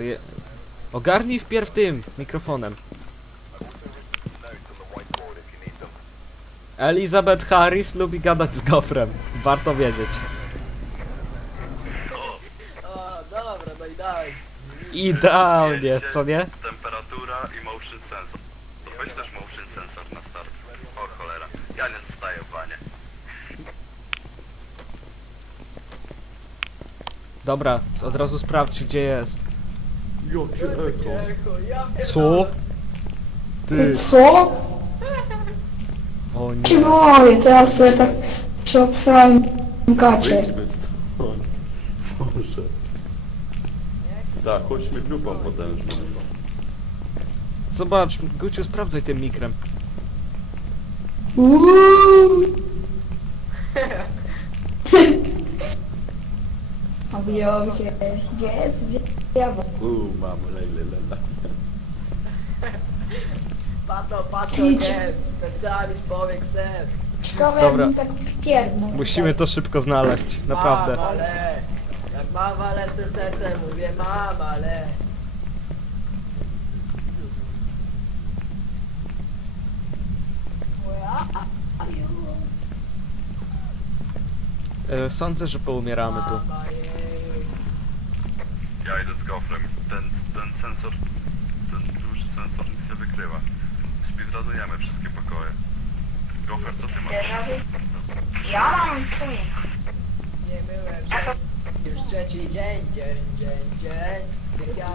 Ty je... Ogarnij wpierw tym mikrofonem. Elizabeth Harris lubi gadać z gofrem. Warto wiedzieć. O, dobra, no i dałeś. Idealnie, co nie? Temperatura i motion sensor. To weź też motion sensor na start. O cholera. Ja nie zostaję w wanie. Dobra, od razu sprawdź gdzie jest. Jakie Echo, ja Co? Ty, Co? o Czy nie. moje, teraz sobie tak się obsrałem gacie. Wyjdźmy stąd. Boże. Tak, chodźmy grupą potężną. Zobacz, Guciu, sprawdzaj tym mikrem. Uuuu. Objął się, gdzie jest diabeł? Uuu, mam lejle lela. Pato, pato, Idź. nie. Specjalny człowiek sen. Dobra. jakbym tak wpierdnął. Musimy to szybko znaleźć, naprawdę. Mam, ale. Jak mam, ale to serce mówię, mam, ale. E, Sądzę, że poumieramy tu. Mama. Ja idę z gofrem. Ten, ten sensor, ten duży sensor Speedrunujemy wszystkie pokoje. Gofer, co ty masz? Ja mam czujnik. Nie byłem, że... Już trzeci dzień, dzień, dzień, dzień.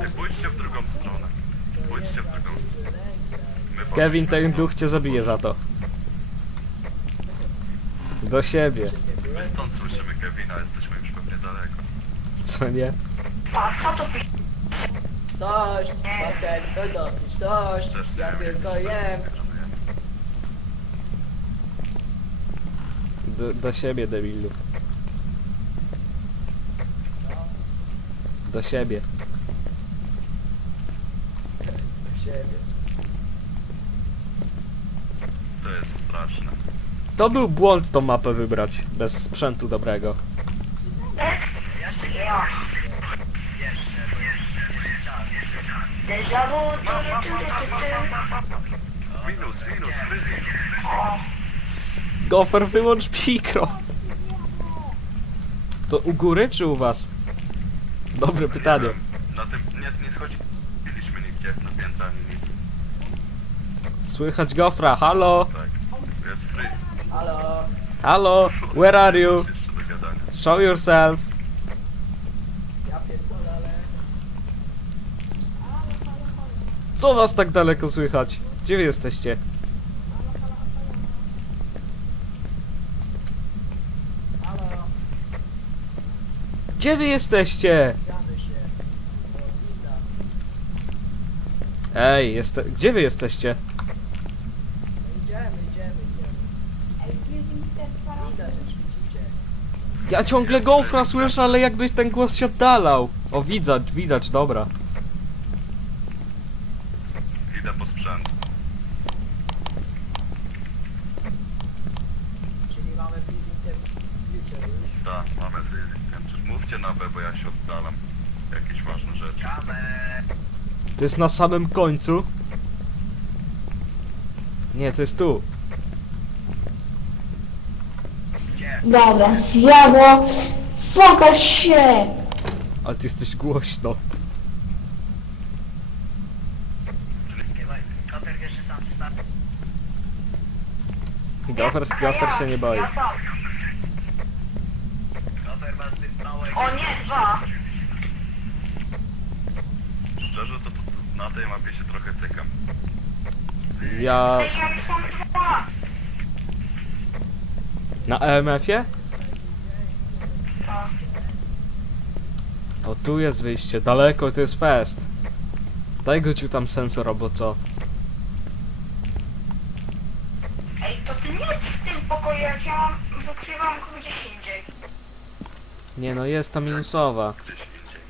Nie, pójdźcie w drugą stronę. Pójdźcie w drugą stronę. My Kevin, ten duch cię zabije za to. Do siebie, My stąd słyszymy Kevina, jesteśmy już pewnie daleko. co nie? A co to pisze? Dość, to dosyć, dość. Ja tylko jem. Do, do siebie, debilu. Do siebie. Do siebie. To jest straszne. To był błąd tą mapę wybrać, bez sprzętu dobrego. Tu. Minus, minus, Gofer, wyłącz mikro! To u góry czy u was? Dobre pytanie. Na tym nie, nie schodziliśmy nigdzie na piętra ani nic. Słychać Gofra, halo? Tak. Jest free. Halo. Halo? Where are you? Show yourself. Ja pierdolę, ale... Co was tak daleko słychać? Gdzie wy jesteście? Gdzie wy jesteście? Ej, jeste... gdzie wy jesteście? Ja ciągle Gofra słyszę, ale jakby ten głos się oddalał. O, widać, widać, dobra. Idę po sprzęt. Czyli mamy freezing ten future już. Tak, mamy freezing. Wiem, czy mówcie na B, bo ja się oddalam. Jakieś ważne rzeczy. To jest na samym końcu. Nie, to jest tu. Dobra, zjadło. Pokaż się! Ale ty jesteś głośno. Gofer, gofer się nie boi. O nie, dwa. Szczerze, to, to, to na tej mapie się trochę cykam. Ja... Na EMF-ie? Tak. O, tu jest wyjście. Daleko, to jest fest. Daj go ci tam sensor, albo co? Ej, to ty nie jest w tym pokoju, jak ja mam, wykrywam go gdzieś indziej. Nie no, jest ta minusowa. Gdzieś indziej.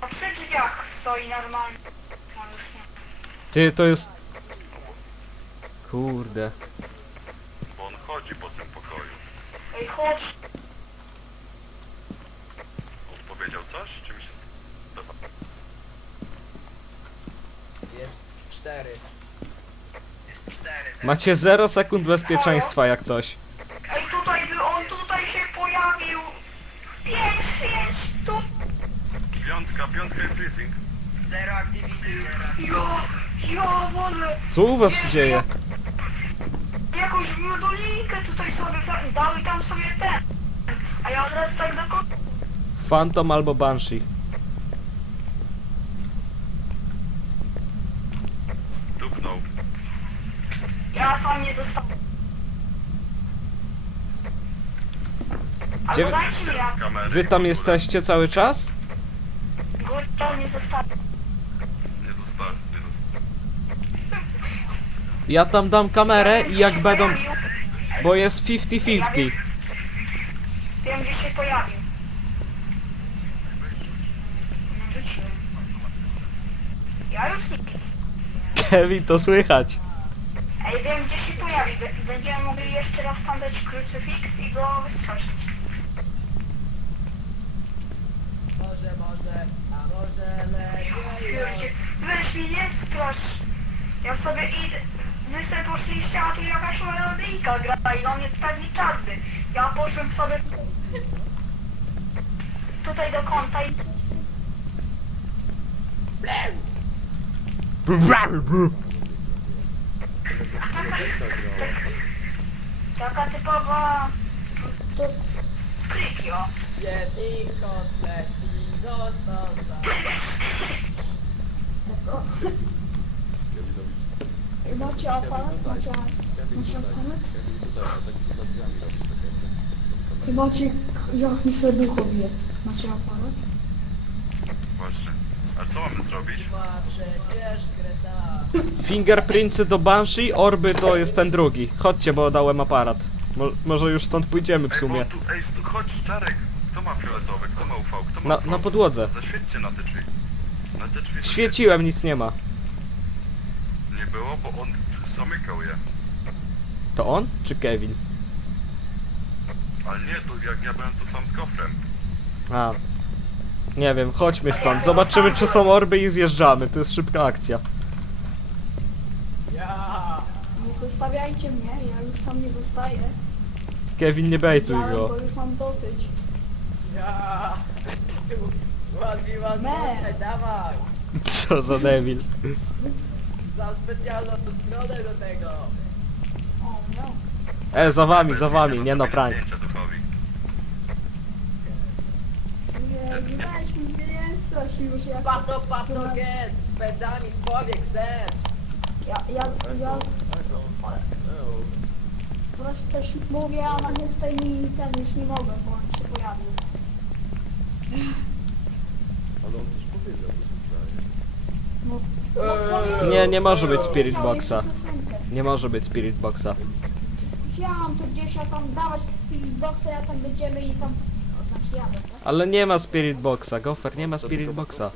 A przy drzwiach stoi normalnie. No już nie. Ty, to jest... Kurde. Bo on chodzi po tym pokoju. Ej, chodź. On powiedział coś? Czy mi się... Dobra. cztery. Macie 0 sekund bezpieczeństwa jak coś. Ej, tutaj by on tutaj się pojawił. Pięć, pięć, tu. Piątka, piątka i freezing. Zero activity. Jo, jo, wolę. Co u was się dzieje? Jakąś miodolinkę tutaj sobie za- dał i tam sobie ten. A ja od razu tak do końca. Phantom albo Banshee. Tupnął. Ja sam nie dostałem. Gdzie- Albo dajcie mi ja. Kamery. Wy tam jesteście cały czas? Gór to nie zostawię. Nie dostałem, nie dostałem. Ja tam dam kamerę i jak będą... Bo jest 50-50. Wiem gdzie się pojawił. Rzuciłem. Ja już nic. Kevin, to słychać. Ej, wiem gdzie się pojawi. Be- Będziemy mogli jeszcze raz tam dać krucyfiks i go wystraszyć. Może, może, a może lepiej. Pierdzie- Weź mi nie strasz. Ja sobie idę. Wy sobie poszliście, a tu jakaś melodyjka gra i on jest pewnie czarny. Ja poszłem sobie tutaj do kąta i... Taka typowa... To... Kryki, o. Jest i kotlet i został sam. Macie aparat? Macie, macie aparat? I macie... Jak mi sobie ducho bije. Macie aparat? Właśnie. A co mamy zrobić? Fingerprintsy do Banshee, orby to jest ten drugi. Chodźcie, bo dałem aparat. Mo może już stąd pójdziemy w Ej, bo sumie. tu, ej, tu, chodź, Czarek. Kto ma fioletowy? Kto ma UV? Kto ma Na, UV? na podłodze. Zaświećcie na te drzwi. Na te drzwi Świeciłem, nic nie ma. Nie było, bo on zamykał je. To on czy Kevin? Ale nie, to jak ja byłem tu sam z kofrem. A. Nie wiem, chodźmy stąd. Zobaczymy czy są orby i zjeżdżamy. To jest szybka akcja. Ja. Nie zostawiajcie mnie, ja już tam nie zostaję. Kevin, nie bejtuj Widziałem go. go już mam dosyć. Ja. Ładnie, ładnie, Me. dawaj. Co za debil. Za specjalną stronę do tego. O, no. E, za wami, za wami, nie no, prank. Jezu, weź mnie, nie strasz już. Ja, Pato, pato, get. Z pędzami, z powiek, ser. ja, ja, ja teraz też mówię, a na tutaj mi ten już nie mogę, bo on się pojawił. Ale on coś powiedział, mi się wydaje. No, Eee. Nie, nie może być Spirit Boxa. Nie może być Spirit Boxa. Ja mam to gdzieś, ja tam dawać Spirit Boxa, ja tam będziemy i tam... O, znaczy ja będę. Ale nie ma Spirit Boxa, Gofer, nie ma Spirit Boxa.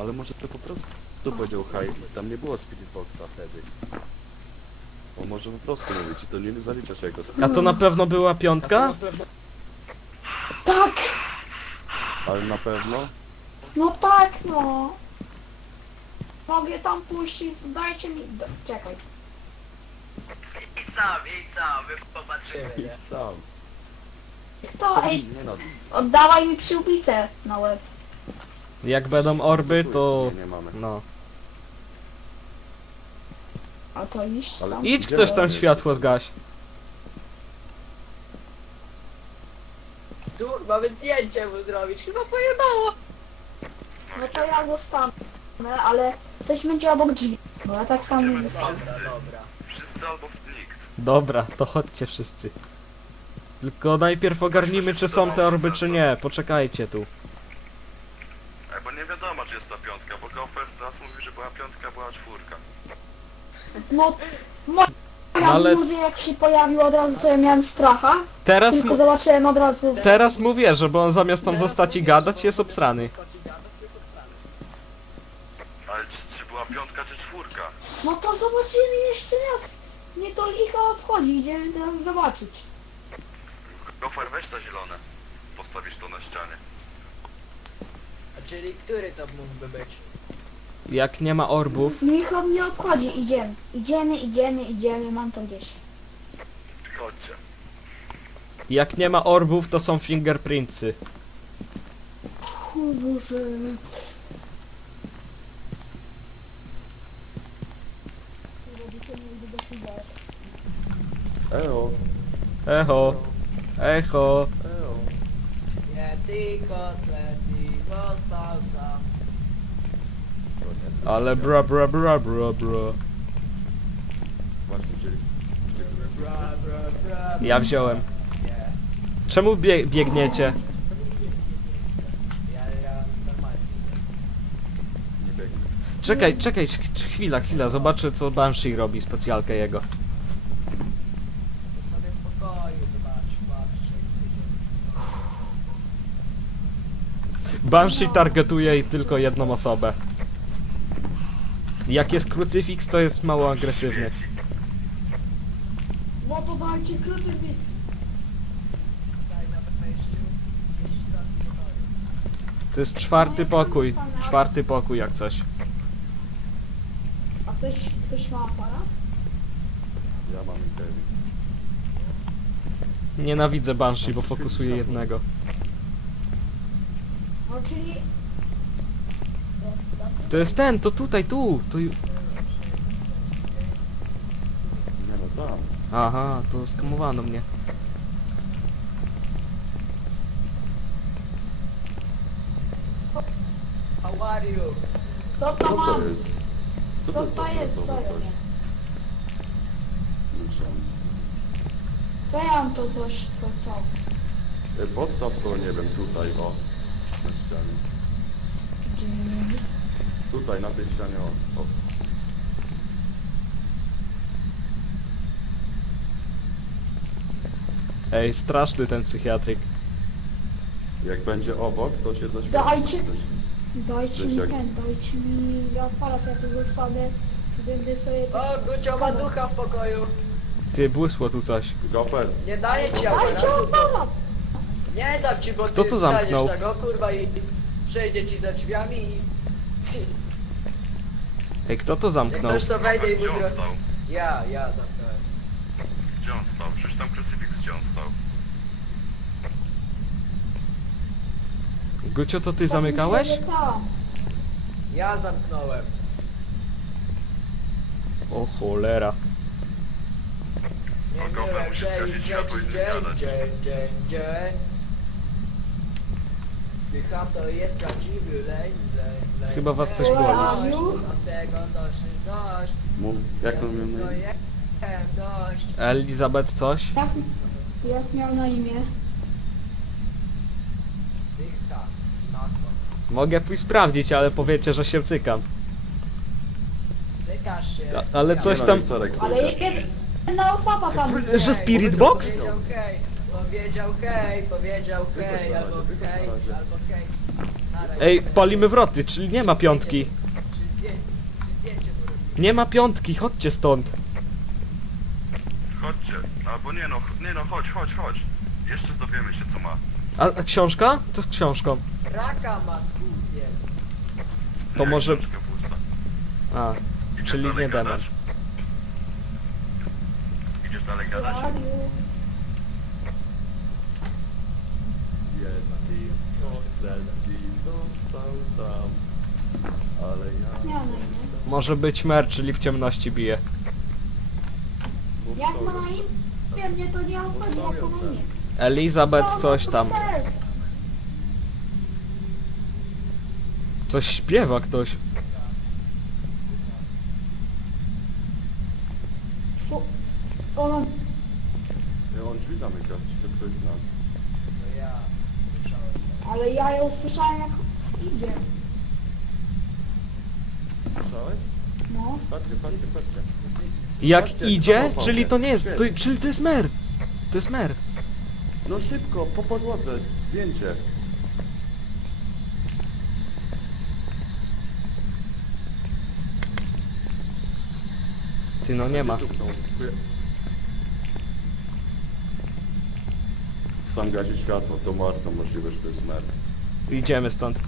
Ale może to po prostu to powiedział Haj, tam nie było Spirit Boxa wtedy. On może po prostu mówić i to nie zalicza się jako Spirit A to na pewno była piątka? Tak! Ale na pewno No tak, no. Mogę tam pójść i dajcie mi... do- Czekaj. I co, i co, my popatrzymy, i nie? sam. To, ej, Nie no, oddawaj mi przyłbicę na łeb. Jak będą orby, to... nie, nie mamy. No. A to iść Ale- tam. Idź ktoś tam światło zgaś. Tu mamy zdjęcie mu zrobić, chyba pojebało. No to ja zostanę, ale ktoś będzie obok drzwi. Bo ja tak samo nie zostanę. Dobra, dobra. Wszyscy albo nikt. Dobra, to chodźcie wszyscy. Tylko najpierw ogarnijmy, czy są te orby, czy nie. Poczekajcie tu. Ej, bo nie wiadomo, czy jest to piątka, bo Gofer teraz mówi, że była piątka, była czwórka. No, moja No ale- ale... jak się pojawił od razu, to ja miałem stracha. Teraz, Tylko mu, zobaczyłem od razu. teraz mu wierzę, bo on zamiast tam zostać i gadać, jest obsrany. Ale czy, czy była piątka, czy czwórka? No to zobaczymy jeszcze raz. Mnie to licho obchodzi, idziemy teraz zobaczyć. Gofer, weź to zielone. Postawisz to na ścianie. A czyli który to mógłby być? Jak nie ma orbów, Michał mnie obchodzi, idziemy. Idziemy, idziemy, idziemy, mam to gdzieś. Chodźcie. jak nie ma orbów, to są fingerprintsy. O Boże. Eo, Echo, echo. eo. Yeti kotleti został sam. Ale bra bra bra bra bra. Właśnie chcieli... Bra, bra, bra. Ja wziąłem. Nie, Czemu bie biegniecie? ja, ja normalnie. Nie biegnę. Czekaj, czekaj, ch- ch- chwila, chwila, zobaczę co Banshee robi, specjalkę jego. To sobie w pokoju zobacz, patrz, jak Banshee targetuje i tylko jedną osobę. Jak jest krucyfiks, to jest mało agresywny. Krucyfiks. To jest czwarty pokój. Czwarty pokój jak coś. A ktoś, ktoś ma aparat? Ja mam Kevin. Nienawidzę Banshee, bo fokusuje jednego. No czyli... To jest ten, to tutaj, tu. ju- Nie no tam. Aha, to skamowano mnie. How are you? Co to Co to mam? jest? Co Co to jest to za jest? Co fioletowe to coś? jest? Co ja mam to coś, co, co? E, Postaw to, nie wiem, tutaj, o. Na ścianie. Tutaj, na tej ścianie, o. o. Ej, straszny ten psychiatryk. Jak będzie obok, to się zaświeci. Dajcie- Coś. Dajcie mi jak- ten, dajcie mi aparat, ja to zostanę. Będę sobie... O, Gucio ma ducha w pokoju. Ty, błysło tu coś. Gofer, Nie daję ci Dajcie aparatu. aparat! Nie dam ci, bo Kto ty to zamknął? tego, kurwa, i przejdzie ci za drzwiami i... Ej, kto to Jak zamknął? coś to wejdzie i mu Gdzie on zrobi... stał? Ja, ja zamknąłem. Gdzie on stał? Przecież tam krucyfiks gdzie on stał. Gucio, to ty Tak zamykałeś? Ja zamknąłem. O cholera. Nie światło i dzień, dzień, dzień, dzień. To jest prawdziwy leń, leń, leń. Chyba was coś boli. Dość, mów, jak to miał na imię? dość. Elizabeth coś? Jak, jak miał na imię? Dycha, masło. Mogę pójść sprawdzić, ale powiecie, że się cykam. Cykasz się. A- ale coś no, tam- Ale jedna osoba tam... Że Spirit Box? Hej, powiedział hej, powiedział hej, albo hej, albo hej. Ej, palimy wroty, czyli nie ma piątki. Czy zdjęcie, czy zdjęcie mu robimy? Nie ma piątki, chodźcie stąd. Chodźcie. Albo nie no, ch- nie no, chodź, chodź, chodź. Jeszcze dowiemy się co ma. A, a książka? Co z książką? Raka ma skórnie. To Nie, może- książka pusta. A, Idziesz Czyli dalej nie gadać? Idziesz dalej gadać? Yeti, kotleti, został sam. Ale ja... Miał na imię. może być mer, czyli w ciemności bije. Jak ma na imię? Mnie to nie obchodzi, jak ma na imię. Elizabeth Co, coś no tam. to. Coś śpiewa ktoś. Ona... Nie, on drzwi zamyka, czy to ktoś z nas? Ale ja ją słyszałem jak idzie. Słyszałeś? No. Patrzcie, patrzcie, patrzcie. Jak idzie, czyli to nie jest, to, Świetnie. czyli to jest mer. To jest mer. No szybko, po podłodze, zdjęcie. Ty no nie ma. Dupnął. Sam gasi światło, to bardzo możliwe, że to jest mer. Idziemy stąd.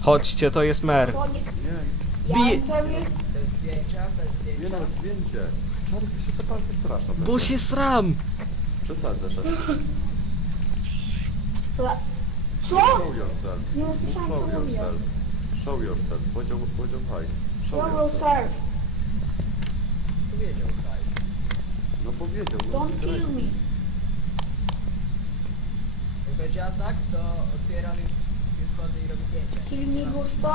Chodźcie, to jest mer. To nie... Sobie... Bez zdjęcia, bez Nie zdjęcia. no, zdjęcie. Czary, ty się za palce straszno. Bo się sram! Przesadzasz. Co? Show yourself. Nie Mów usłyszałam, co show yourself. Show yourself. Powiedział, powiedział hi. Show Show yourself. yourself. Powiedział, tak. No powiedział. no Don't kill me. Jak będzie atak, to otwieram i i wchodzę i robię zdjęcie. Kill me gusto.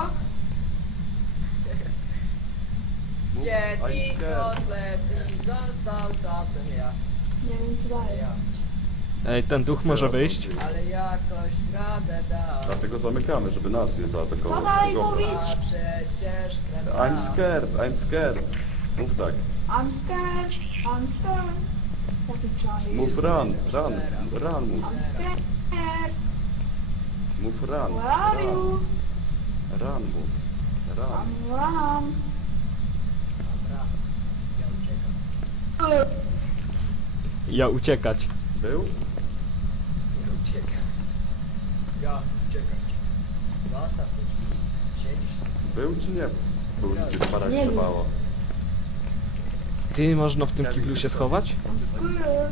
Nie, ty scared. kotlet, i został sam, to nie ja. Nie wiem co Nie dalej. ja. Ej, ten duch może wyjść? Ale jakoś radę dał. Dlatego zamykamy, żeby nas nie zaatakował. Co dalej Dobra. mówić? A przecież I'm scared, I'm scared. Mów tak. I'm scared. I'm scared. Taki czarny. Mów run, run, run mów. I'm scared. Mów run. Where are you? Run, run mów. Run. I'm run. Dobra, ja uciekam. Ja uciekać. Był? Ja uciekam. Ja uciekać. Zostaw te drzwi. Siedzisz tam. Był czy nie? Był gdzieś Nie sparaliżowało. Ty, można w tym kiblu się schować? I'm scared.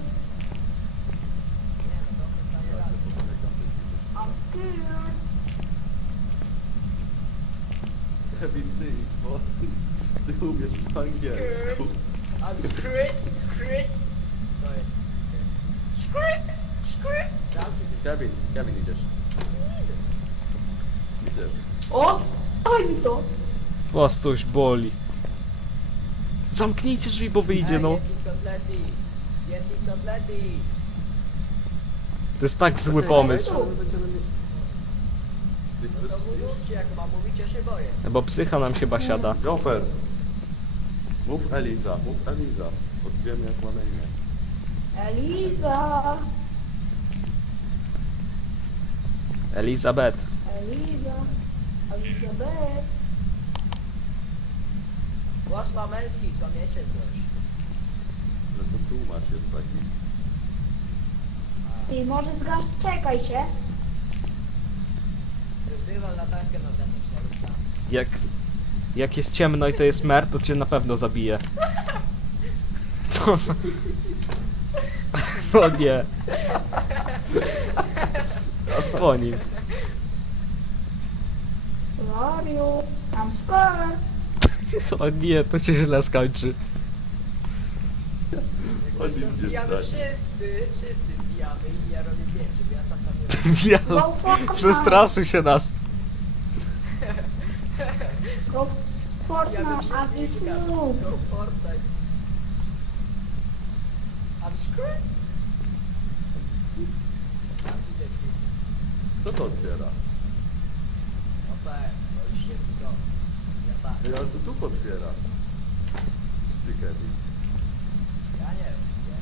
Nie no, dobra, daję radę. I'm scared. Kevin, ty, bo ty umiesz po angielsku. I'm screwed, screwed. Kevin, Kevin idziesz. Idziesz. O! Dawaj mi to. Was coś boli. Zamknijcie drzwi, bo wyjdzie, no. To jest tak zły pomysł. No to mówcie, jak mam mówić, ja się boję. Bo psycha nam chyba siada. Gofer! Mów Eliza, mów Eliza. Bo wiem jak ma na imię. Eliza. Elizabeth. Eliza. Elizabeth. Głos ma męski, kamiecie coś. Że to tłumacz jest taki. I może zgasz, czekajcie. Latarkę na zewnątrz. Jak, jak jest ciemno i to jest mer, to cię na pewno zabije. Co za... O nie. Po nim. Where are you? I'm scared. O nie, to się źle skończy. O nic nie Wbijamy stanie. wszyscy, wszyscy wbijamy i ja robię Wjazd. Przestraszył się nas. Go Fortnite, a ciekawe. noob. Go Fortnite. I'm screwed. Kto to otwiera? No tak, to. Ja tak. Ej, ale to tu otwiera. Ty Kevin. Ja nie, ja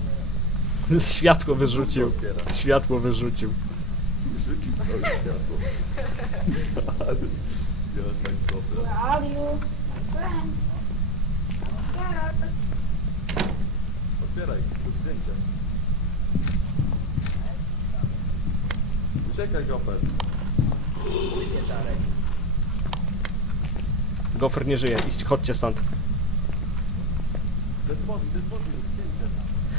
nie robię. Światło wyrzucił. otwiera. Światło wyrzucił. Rzucił całe światło. Ale... Ja tak dobra. Where are you? My friends. Otwieraj, to zdjęcie. Uciekaj, Gofer. Gofer nie żyje, idź, chodźcie stąd. Zdjęcie.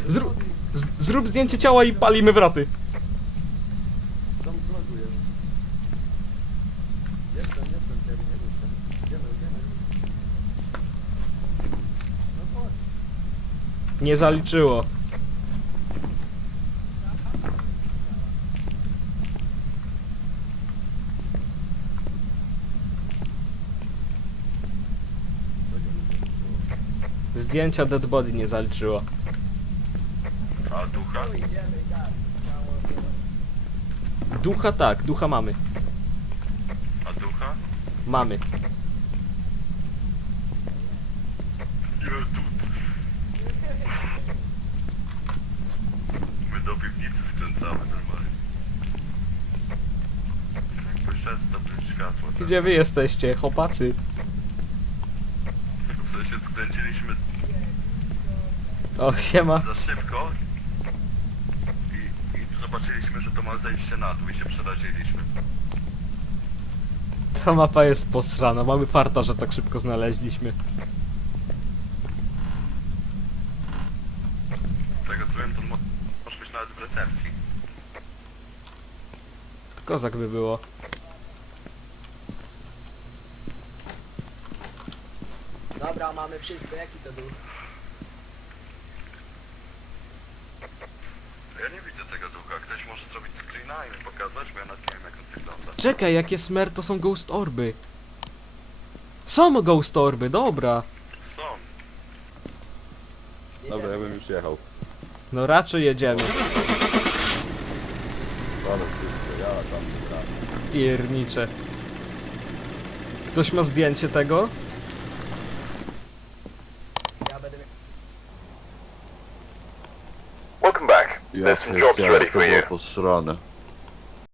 Zrób, z, zrób zdjęcie ciała i palimy wraty. Tam vlogu jest. Jestem, jestem, Kevin, nie jestem. Idziemy, idziemy. No chodź. Nie zaliczyło. Zdjęcia dead body nie zaliczyło. A ducha? Ducha tak, ducha mamy. A ducha? Mamy. Jezu. My do piwnicy skręcamy normalnie. Jakby przestał być światło. tak? Gdzie wy jesteście, chłopacy? W sensie skręciliśmy O, siema. za szybko i, i zobaczyliśmy, że to ma zejście na dół i się przeraziliśmy. Ta mapa jest posrana, mamy farta, że tak szybko znaleźliśmy. Z tego co wiem, to mo- możesz być nawet w recepcji. Kozak by było. Dobra, mamy wszystko, jaki to duch? Ja nie widzę tego ducha. Ktoś może zrobić screena i mi pokazać, bo ja nawet nie wiem jak on wygląda. Czekaj, jakie smer to są ghost orby. Są ghost orby, dobra. Są. Dobra, ja bym już jechał. No raczej jedziemy. Ale wszystko, ja tam nie. Piernicze. Ktoś ma zdjęcie tego? Ja będę miał... Welcome back. Ja There's some jobs ready for you. posrane.